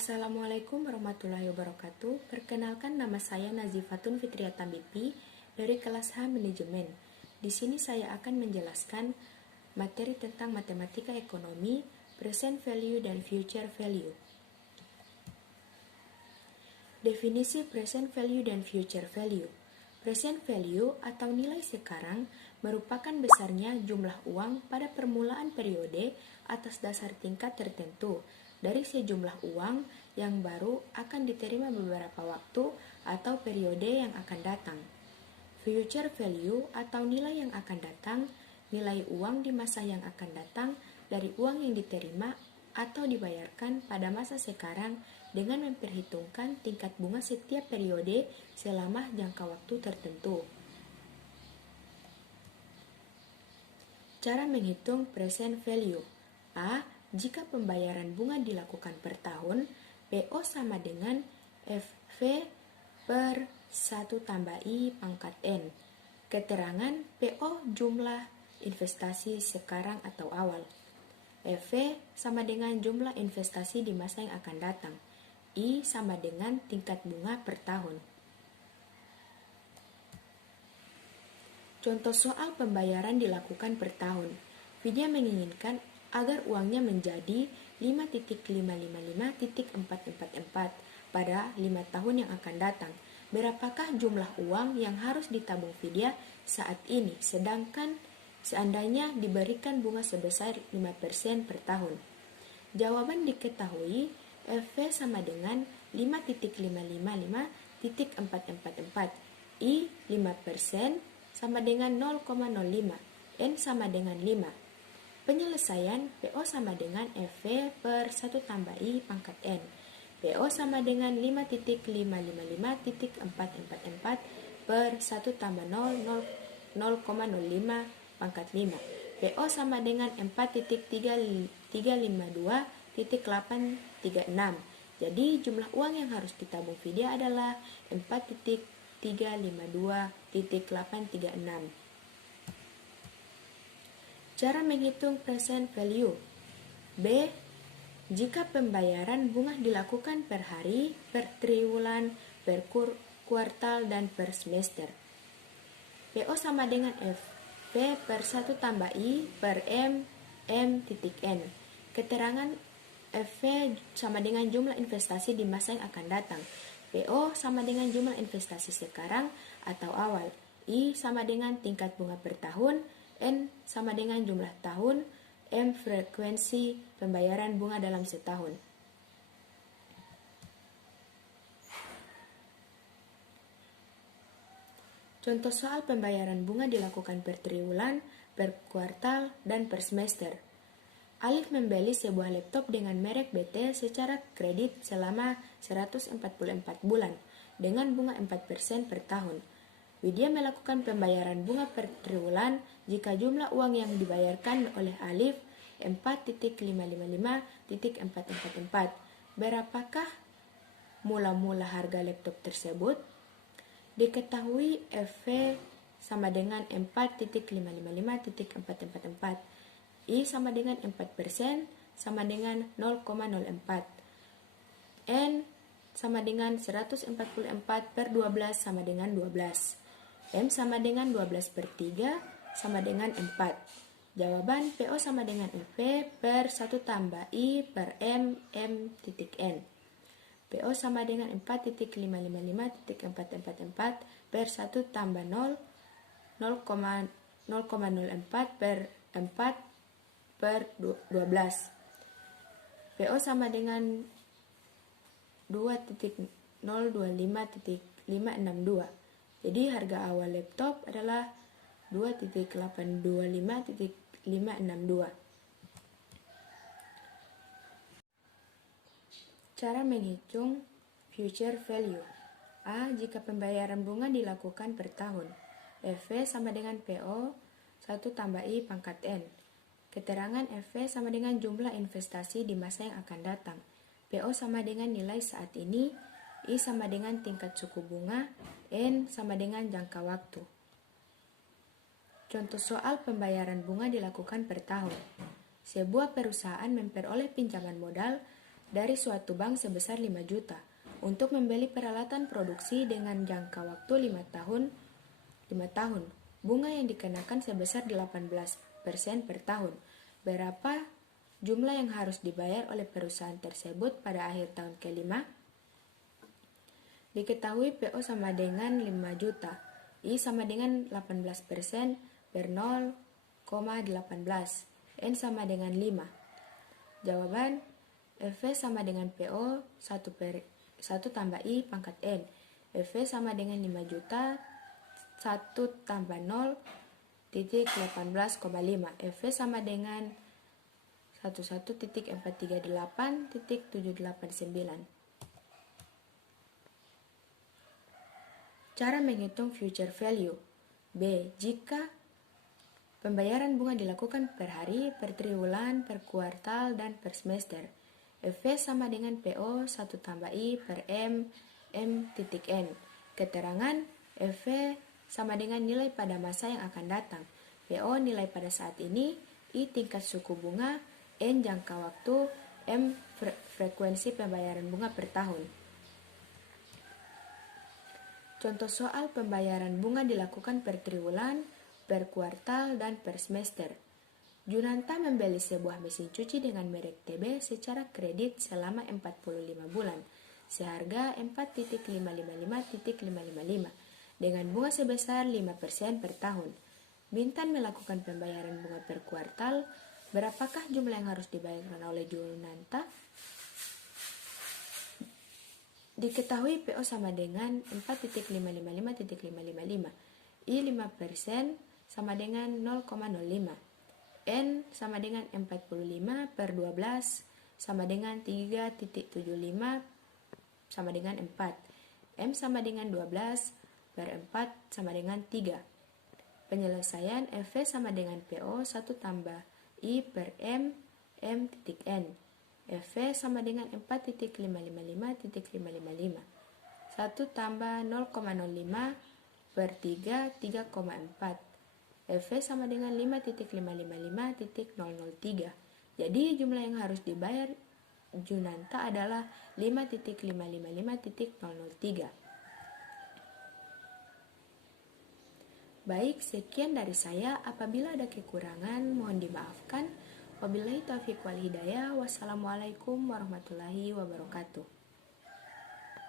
Assalamualaikum warahmatullahi wabarakatuh. Perkenalkan, nama saya Nazifatun Fitriata BP dari kelas H Manajemen. Di sini saya akan menjelaskan materi tentang matematika ekonomi, present value dan future value. Definisi present value dan future value. Present value atau nilai sekarang merupakan besarnya jumlah uang pada permulaan periode atas dasar tingkat tertentu dari sejumlah uang yang baru akan diterima beberapa waktu atau periode yang akan datang. Future value atau nilai yang akan datang, nilai uang di masa yang akan datang dari uang yang diterima atau dibayarkan pada masa sekarang dengan memperhitungkan tingkat bunga setiap periode selama jangka waktu tertentu. Cara menghitung present value. A. Jika pembayaran bunga dilakukan per tahun, PO sama dengan FV per 1 tambah I pangkat N. Keterangan PO jumlah investasi sekarang atau awal. FV sama dengan jumlah investasi di masa yang akan datang. I sama dengan tingkat bunga per tahun. Contoh soal pembayaran dilakukan per tahun. Vidya menginginkan agar uangnya menjadi 5.555.444 pada 5 tahun yang akan datang. Berapakah jumlah uang yang harus ditabung Vidya saat ini, sedangkan seandainya diberikan bunga sebesar 5% per tahun? Jawaban diketahui, FV sama dengan 5.555.444. I 5% sama dengan 0,05. N sama dengan 5. Penyelesaian PO sama dengan FV per 1 tambah I pangkat N. PO sama dengan 5.555.444 per 1 tambah 0,05 pangkat 5. PO sama dengan 4.352.836. Jadi jumlah uang yang harus ditabung Vidya adalah 4.352.836. Cara menghitung present value. B. Jika pembayaran bunga dilakukan per hari, per triwulan, per kuartal, dan per semester. PO sama dengan F. V per 1 tambah I per M titik N. Keterangan FV sama dengan jumlah investasi di masa yang akan datang. PO sama dengan jumlah investasi sekarang atau awal. I sama dengan tingkat bunga per tahun. N sama dengan jumlah tahun. M frekuensi pembayaran bunga dalam setahun. Contoh soal pembayaran bunga dilakukan per triwulan, per kuartal, dan per semester. Alif membeli sebuah laptop dengan merek BT secara kredit selama 144 bulan dengan bunga 4% per tahun. Widya melakukan pembayaran bunga per triwulan jika jumlah uang yang dibayarkan oleh Alif 4.555.444. Berapakah mula-mula harga laptop tersebut? Diketahui FV sama dengan 4.555.444. I sama dengan 4% sama dengan 0,04. N sama dengan 144 per 12 sama dengan 12. M sama dengan 12 per 3 sama dengan 4. Jawaban PO sama dengan FV per 1 tambah I per M titik N. PO sama dengan 4.555.444 per 1 tambah 0,04 per 4 per 12. PO sama dengan 2.025.562. Jadi harga awal laptop adalah 2.825.562. Cara menghitung future value. A. Jika pembayaran bunga dilakukan per tahun. FV sama dengan PO 1 tambah I pangkat N. Keterangan FV sama dengan jumlah investasi di masa yang akan datang. PO sama dengan nilai saat ini. I sama dengan tingkat suku bunga. N sama dengan jangka waktu. Contoh soal pembayaran bunga dilakukan per tahun. Sebuah perusahaan memperoleh pinjaman modal dari suatu bank sebesar 5 juta untuk membeli peralatan produksi dengan jangka waktu 5 tahun. Bunga yang dikenakan sebesar 18% per tahun. Berapa jumlah yang harus dibayar oleh perusahaan tersebut pada akhir tahun kelima? Diketahui PO sama dengan 5 juta. I sama dengan 18% per 0,18. N sama dengan 5. Jawaban, FV sama dengan PO 1 tambah I pangkat N. FV sama dengan 5 juta 1 tambah 0 titik 18,5. FV sama dengan 11.438.789. Cara menghitung future value. B. Jika pembayaran bunga dilakukan per hari, per triwulan, per kuartal, dan per semester. FV sama dengan PO 1 tambah I per M titik N. Keterangan FV sama dengan nilai pada masa yang akan datang. PO nilai pada saat ini, I tingkat suku bunga, N jangka waktu, M frekuensi pembayaran bunga per tahun. Contoh soal pembayaran bunga dilakukan per triwulan, per kuartal, dan per semester. Junanta membeli sebuah mesin cuci dengan merek TB secara kredit selama 45 bulan, seharga 4.555.555, dengan bunga sebesar 5% per tahun. Bintan melakukan pembayaran bunga per kuartal. Berapakah jumlah yang harus dibayarkan oleh Junanta? Diketahui PO sama dengan 4.555.555. I 5% sama dengan 0,05. N sama dengan 45 per 12 sama dengan 3.75 sama dengan 4. M sama dengan 12 per 4 sama dengan 3. Penyelesaian FV sama dengan PO 1 tambah I per M titik N. FV sama dengan 4.555.555. 1 tambah 0,05 per 3, 3,4. FV sama dengan 5.555.003. Jadi jumlah yang harus dibayar Junanta adalah 5.555.003. Baik, sekian dari saya. Apabila ada kekurangan, mohon dimaafkan. Wabillahi taufiq wal hidayah. Wassalamualaikum warahmatullahi wabarakatuh.